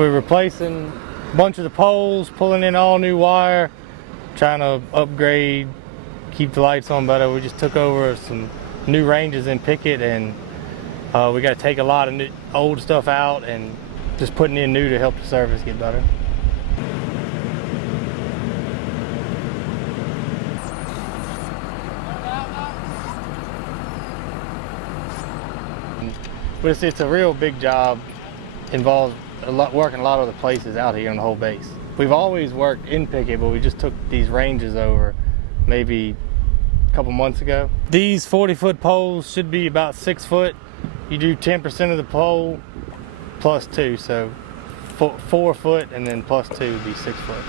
We're replacing a bunch of the poles, pulling in all new wire, trying to upgrade, keep the lights on better. We just took over some new ranges in Pickett, and we got to take a lot of old stuff out and just putting in new to help the service get better. But it's a real big job, involves working a lot of the places out here on the whole base. We've always worked in Pickett, but we just took these ranges over maybe a couple months ago. These 40-foot poles should be about 6 foot. You do 10% of the pole plus 2, so 4 foot, and then plus 2 would be 6 foot.